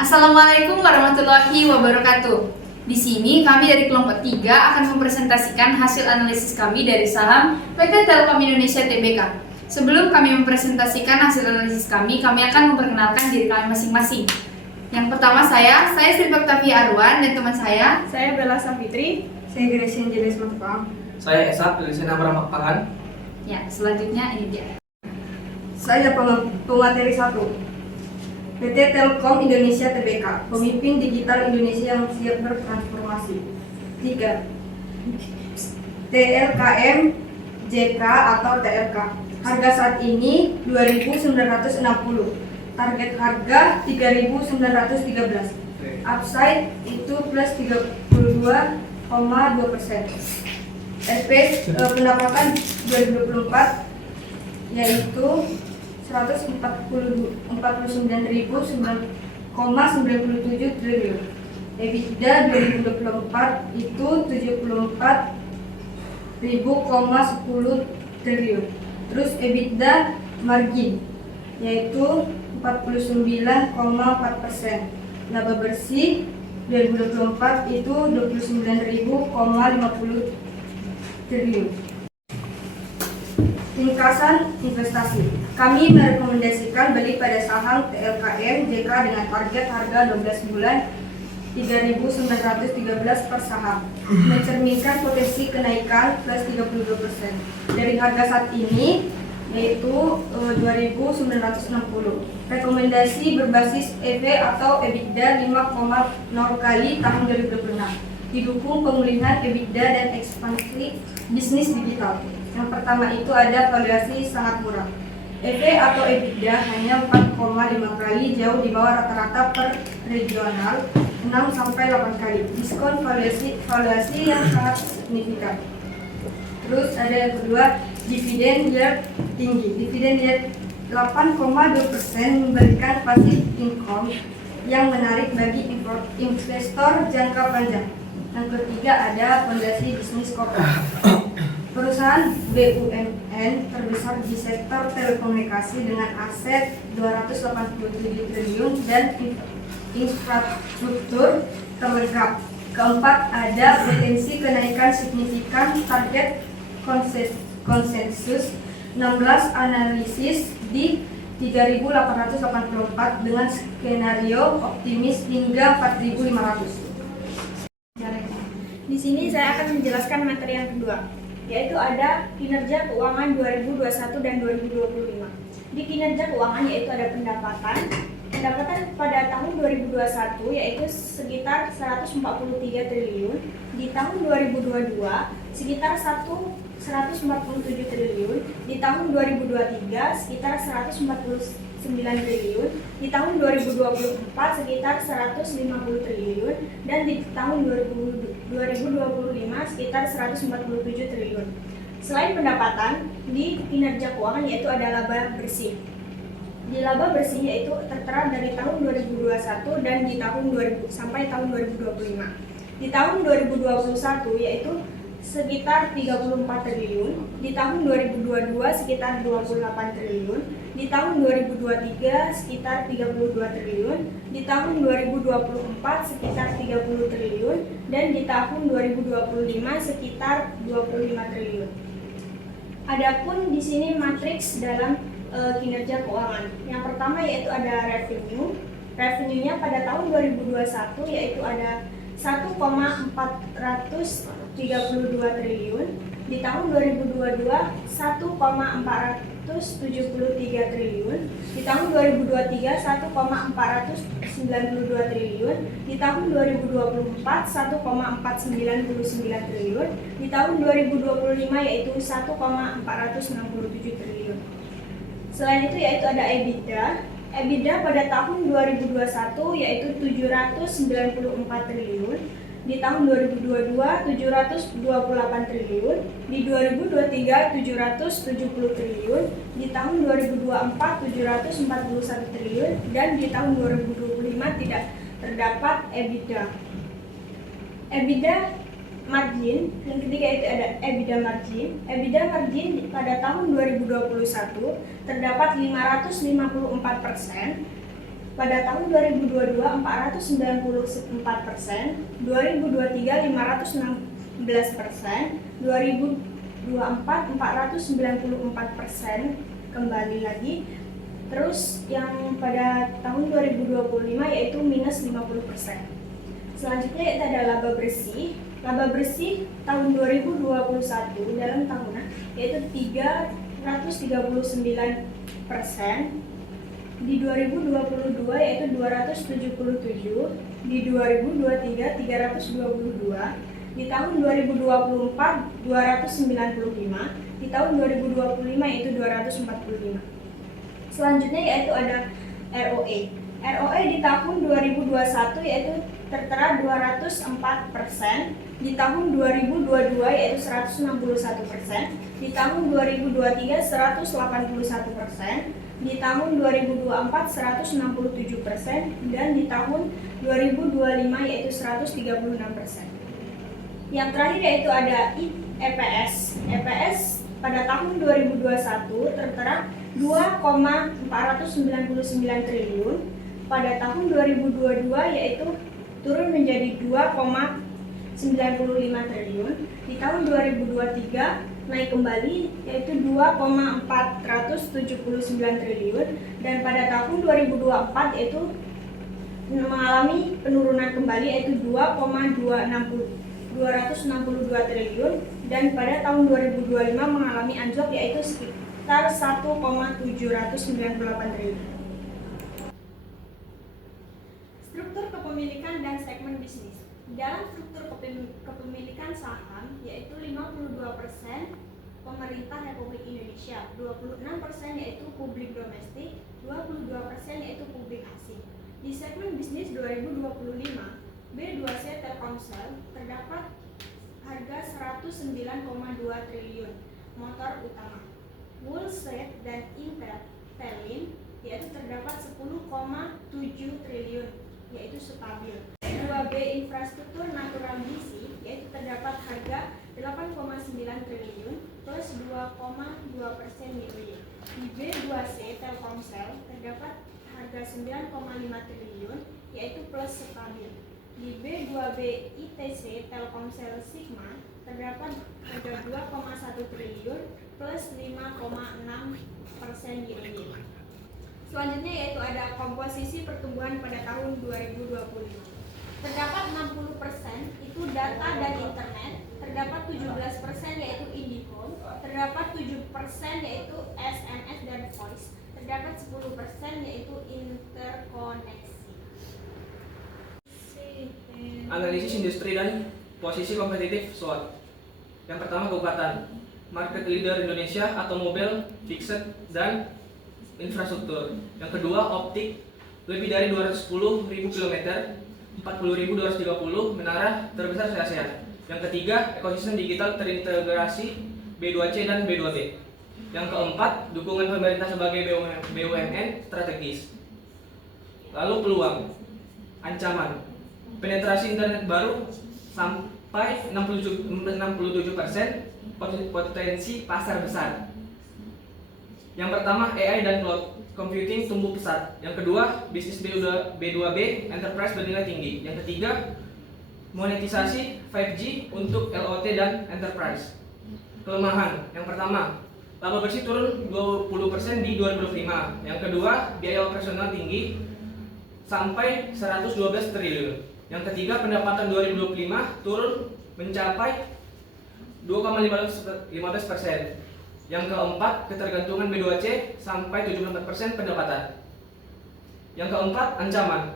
Assalamualaikum warahmatullahi wabarakatuh. Di sini kami dari kelompok 3 akan mempresentasikan hasil analisis kami dari saham PT Telkom Indonesia Tbk. Sebelum kami mempresentasikan hasil analisis kami akan memperkenalkan diri kami masing-masing. Yang pertama saya Sri Baktavia Arwan, dan teman saya Bella Safitri. Saya Gracia Angeles Matupang. Saya Esa Tulisan Abram Makpahan. Ya, selanjutnya ini dia. Saya pemateri 1. PT Telkom Indonesia Tbk, pemimpin digital Indonesia yang siap bertransformasi. 3. TLKM JK atau TLK. Harga saat ini 2.960. Target harga 3.913. Upside itu plus 32,2%. SP pendapatan 2024 yaitu 149.9,97 triliun. EBITDA 2024 itu 74.010 triliun. Terus EBITDA margin yaitu 49,4%. Laba bersih 2024 itu 29.050 triliun. Ringkasan investasi. Kami merekomendasikan beli pada saham TLKM JK dengan target harga 12 bulan 3.913 per saham, mencerminkan potensi kenaikan plus 32% dari harga saat ini yaitu 2.960. Rekomendasi berbasis EV atau EBITDA 5,0 kali tahun 2026. Didukung pemulihan EBITDA dan ekspansi bisnis digital. Yang pertama itu ada valuasi sangat murah. EV atau EBITDA hanya 4,5 kali, jauh di bawah rata-rata per regional 6-8 kali. Diskon valuasi yang sangat signifikan. Terus ada yang kedua, dividen yield tinggi. Dividen yield 8,2% memberikan passive income yang menarik bagi investor jangka panjang. Yang ketiga ada fondasi bisnis kokoh. Perusahaan BUMN terbesar di sektor telekomunikasi dengan aset 287 triliun dan infrastruktur terlengkap. Keempat, ada potensi kenaikan signifikan target konsensus 16 analisis di 3.884 dengan skenario optimis hingga 4.500. Di sini saya akan menjelaskan materi yang kedua, yaitu ada kinerja keuangan 2021 dan 2025. Di kinerja keuangan yaitu ada pendapatan pada tahun 2021 yaitu sekitar 143 triliun, di tahun 2022 sekitar 147 triliun, di tahun 2023 sekitar 149 triliun, di tahun 2024 sekitar 150 triliun, dan di tahun 2025 sekitar 147 triliun. Selain pendapatan, di kinerja keuangan yaitu ada laba bersih. Di laba bersih yaitu tertera dari tahun 2021 dan di tahun 2000 sampai tahun 2025. Di tahun 2021 yaitu sekitar 34 triliun, di tahun 2022 sekitar 28 triliun, di tahun 2023 sekitar 32 triliun, di tahun 2024 sekitar 30 triliun, dan di tahun 2025 sekitar 25 triliun. Adapun di sini matriks dalam kinerja keuangan. Yang pertama yaitu ada revenue. Revenue-nya pada tahun 2021 yaitu ada 1,432 triliun, di tahun 2022 1,473 triliun, di tahun 2023 1,492 triliun, di tahun 2024 1,499 triliun, di tahun 2025 yaitu 1,467 triliun. Selain itu yaitu ada EBITDA. EBITDA pada tahun 2021 yaitu 794 triliun, di tahun 2022 728 triliun, di 2023 770 triliun, di tahun 2024 741 triliun, dan di tahun 2025 tidak terdapat EBITDA. EBITDA margin, yang ketiga itu ada EBITDA margin. EBITDA margin pada tahun 2021 terdapat 554%, Pada tahun 2022 494%, 2023 516%, 2024 494%, kembali lagi. Terus yang pada tahun 2025 yaitu minus 50%. Selanjutnya yaitu ada laba bersih. Laba bersih tahun 2021 dalam tahunan yaitu 339%. Di 2022 yaitu 277, di 2023 322, di tahun 2024 295, di tahun 2025 yaitu 245. Selanjutnya yaitu ada ROE. ROE di tahun 2021 yaitu tertera 204%, di tahun 2022 yaitu 161%, di tahun 2023 181%, di tahun 2024 167%, dan di tahun 2025 yaitu 136%. Yang terakhir yaitu ada EPS. EPS pada tahun 2021 tertera 2,499 triliun. Pada tahun 2022 yaitu turun menjadi 2,95 triliun. Di tahun 2023 naik kembali yaitu 2,479 triliun, dan pada tahun 2024 yaitu mengalami penurunan kembali yaitu 2,262 triliun, dan pada tahun 2025 mengalami anjlok yaitu sekitar 1,798 triliun. Struktur kepemilikan dan segmen bisnis. Dalam struktur kepemilikan saham yaitu 52% pemerintah Republik Indonesia, 26% yaitu publik domestik, 22% yaitu publik asing. Di segmen bisnis 2025, B2C Telkomsel terdapat harga 109,2 triliun motor utama. Woolshed dan Intelin yaitu terdapat 10,7 triliun yaitu stabil. B2B infrastruktur natural gizi yaitu terdapat harga 8,9 triliun plus 2,2% nilai. Di B2C Telkomsel terdapat harga 9,5 triliun yaitu plus stabil. Di B2B ITC Telkomsel Sigma terdapat harga 2,1 triliun plus 5,6% nilai. Selanjutnya yaitu ada komposisi pertumbuhan pada tahun 2025. Terdapat 60% itu data dan internet, terdapat 17% yaitu IndiHome, terdapat 7% yaitu SMS dan voice, terdapat 10% yaitu interkoneksi. Analisis industri dan posisi kompetitif SWOT. Yang pertama kabupaten, market leader Indonesia, automobile, fixed, dan infrastruktur. Yang kedua optik, lebih dari 210.000 km, 40.230 menara terbesar se-ASEAN. Yang ketiga ekosistem digital terintegrasi B2C dan B2B. Yang keempat dukungan pemerintah sebagai BUMN strategis. Lalu peluang, ancaman, penetrasi internet baru sampai 67%, potensi pasar besar. Yang pertama AI dan cloud computing tumbuh pesat. Yang kedua bisnis B2B enterprise bernilai tinggi. Yang ketiga monetisasi 5G untuk LOT dan enterprise. Kelemahan, yang pertama laba bersih turun 20% di 2025. Yang kedua biaya operasional tinggi sampai 112 triliun. Yang ketiga pendapatan 2025 turun mencapai 2,15%. Yang keempat, ketergantungan B2C sampai 74% pendapatan. Yang keempat, ancaman.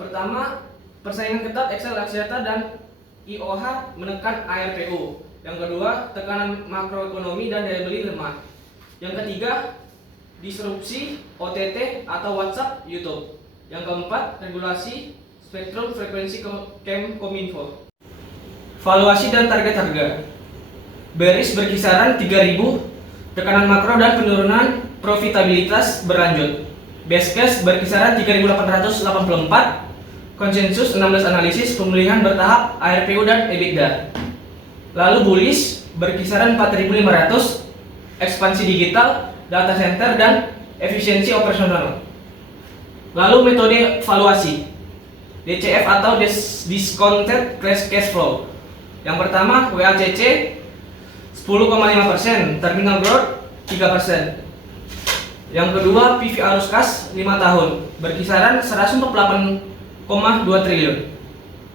Pertama, persaingan ketat Excel Axiata dan IOH menekan ARPU. Yang kedua, tekanan makroekonomi dan daya beli lemah. Yang ketiga, disrupsi OTT atau WhatsApp, YouTube. Yang keempat, regulasi spektrum frekuensi Kominfo. Valuasi dan target harga. Bearish berkisaran 3.000, tekanan makro dan penurunan profitabilitas berlanjut. Base case berkisaran 3.884, konsensus 16 analisis pemulihan bertahap ARPU dan EBITDA. Lalu bullish berkisaran 4.500, ekspansi digital, data center dan efisiensi operasional. Lalu metode valuasi DCF atau Discounted Cash Flow. Yang pertama WACC 10,5%, Terminal Growth 3%. Yang kedua PV arus kas 5 tahun berkisaran 148,2 triliun.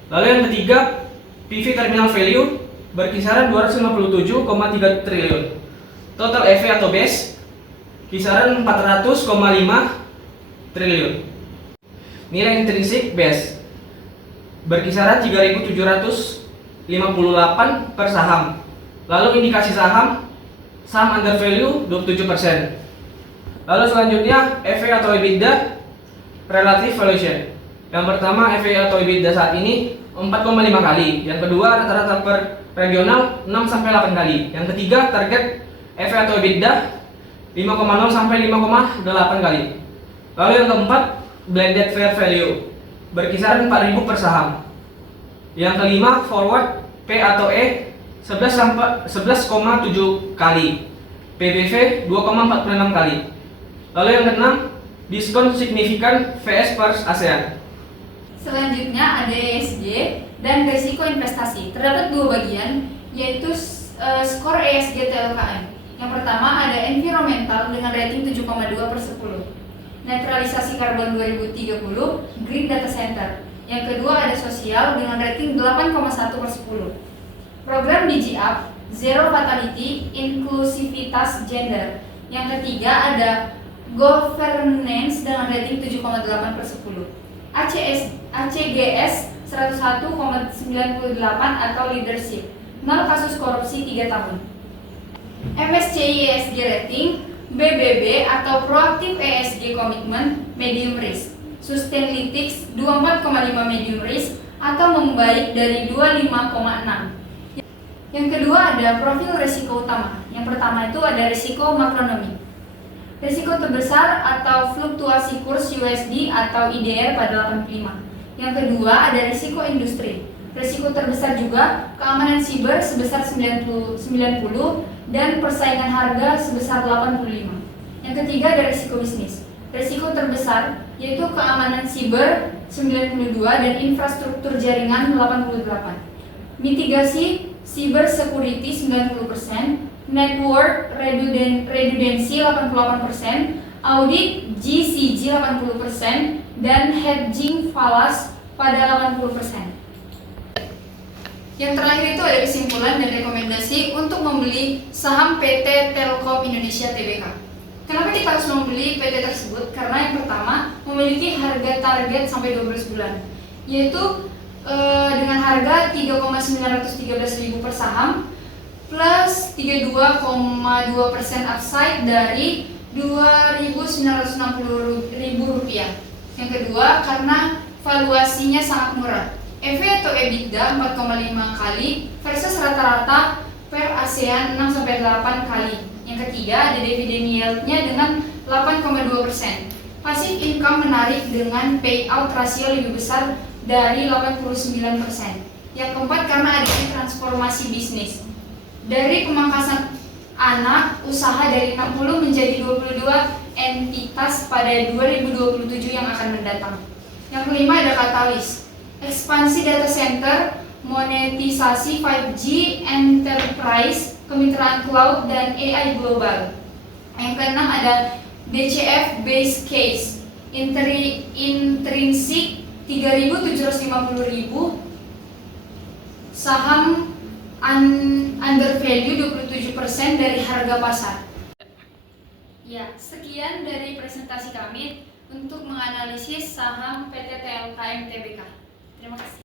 Lalu yang ketiga PV Terminal Value berkisaran 257,3 triliun. Total EV atau BES kisaran 400,5 triliun. Nilai intrinsik BES berkisaran 3.758 per saham. Lalu indikasi saham under value 27%. Lalu selanjutnya EV atau EBITDA relative valuation. Yang pertama EV atau EBITDA saat ini 4,5 kali. Yang kedua rata-rata per regional 6 sampai 8 kali. Yang ketiga target EV atau EBITDA 5,0 sampai 5,8 kali. Lalu yang keempat blended fair value berkisaran 4.000 per saham. Yang kelima forward P atau E 11,7 kali. PBV 2,46 kali. Lalu yang keenam diskon signifikan VS per ASEAN. Selanjutnya ada ESG dan risiko investasi. Terdapat dua bagian, yaitu skor ESG TLKM. Yang pertama ada environmental dengan rating 7,2/10. Netralisasi karbon 2030, Green Data Center. Yang kedua ada sosial dengan rating 8,1/10. Program DigiUp, Zero Fatality, Inklusivitas Gender. Yang ketiga ada Governance dengan rating 7,8/10. ACGS 101,98 atau Leadership, 0 kasus korupsi 3 tahun. MSCI ESG Rating, BBB atau Proaktif ESG Commitment, Medium Risk. Sustainalytics 24,5 Medium Risk atau membaik dari 25,6. Yang kedua ada profil risiko utama. Yang pertama itu ada risiko makronomi. Risiko terbesar atau fluktuasi kurs USD atau IDR pada 85. Yang kedua ada risiko industri. Risiko terbesar juga keamanan siber sebesar 90 dan persaingan harga sebesar 85. Yang ketiga ada risiko bisnis. Risiko terbesar yaitu keamanan siber 92 dan infrastruktur jaringan 88. Mitigasi cyber security 90%, network redundancy 88%, audit GCG 80%, dan hedging falas pada 80%. Yang terakhir itu ada kesimpulan dan rekomendasi untuk membeli saham PT Telkom Indonesia Tbk. Kenapa kita harus membeli PT tersebut? Karena yang pertama memiliki harga target sampai 12 bulan, yaitu dengan harga 3,913.000 per saham plus 32,2% upside dari Rp2.960.000. Yang kedua karena valuasinya sangat murah. EV atau EBITDA 4,5 kali versus rata-rata per ASEAN 6-8 kali. Yang ketiga ada dividend yield-nya dengan 8,2%. Passive income menarik dengan payout rasio lebih besar dari 89%. Yang keempat karena adanya transformasi bisnis. Dari pemangkasan anak usaha dari 60 menjadi 22 entitas pada 2027 yang akan mendatang. Yang kelima ada katalis. Ekspansi data center, monetisasi 5G, enterprise, kemitraan cloud, dan AI global. Yang keenam ada DCF base case, intrinsik 3.750.000, saham under value 27% dari harga pasar. Ya, sekian dari presentasi kami untuk menganalisis saham PT TLKM Tbk. Terima kasih.